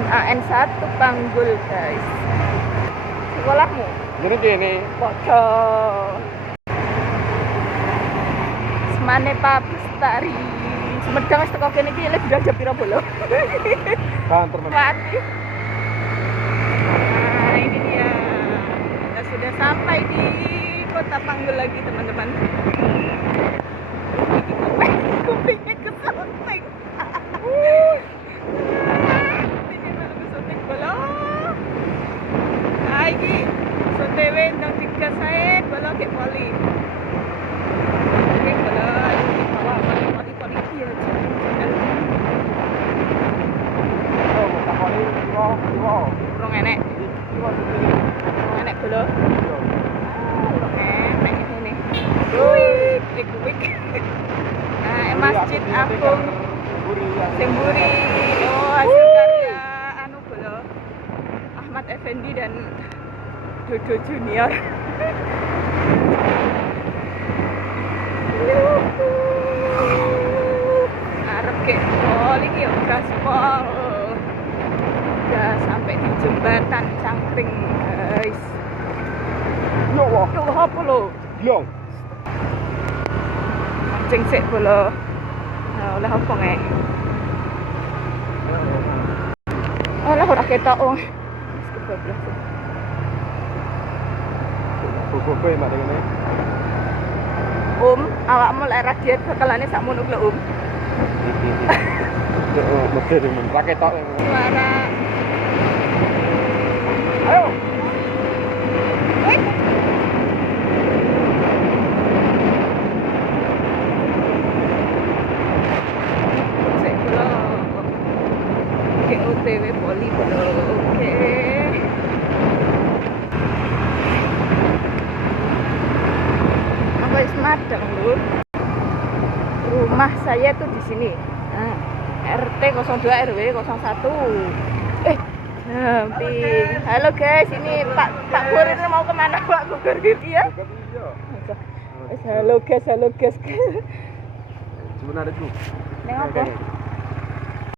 SMAN 1 Panggul, guys. Sekolahmu? Ini gini. Bocor. Semane Pak Bestari. Semedang wis teko kene iki lek jam pira bolo? Banter men. Mati. Nah, ini dia. Kita sudah sampai di Kota Panggul lagi, teman-teman. Kupingnya kesunting. Kupingnya malah kesunting bolo. Ah, iki sotewe nang digas ae bolo ke poli. Oke, bolo di bawah poli iya. Oh, tak poli iwo. Urung enek. Urung enek bolo. Urung enek ngene. Wik. Nah, Masjid Agung Semburi. Oh, hasil karya anu bolo. Ahmad Effendi dan Dodo Junior. Arep ke pol iki yo gaspol. Udah sampai di jembatan Cangkring, guys. Yo wah. Yo apa lo? Yo. Mancing sik bolo. Nah, oleh apa nge? Olah ora ketok wong. Wis kebablas. Bubuk mak ngene. Awakmu lek ra diet bakalane sakmono lho, Heeh, mesti men raketok. Suara. Ayo. Sik bolo. Oke, OTW poli bolo. Oke. Wis madang lho. Rumah saya tuh di sini. Nah, RT 02 RW 01. Samping. Halo guys, ini Pak Kurir mau kemana Pak Kurir? Iya. Halo guys. Sebenarnya itu. Neng apa?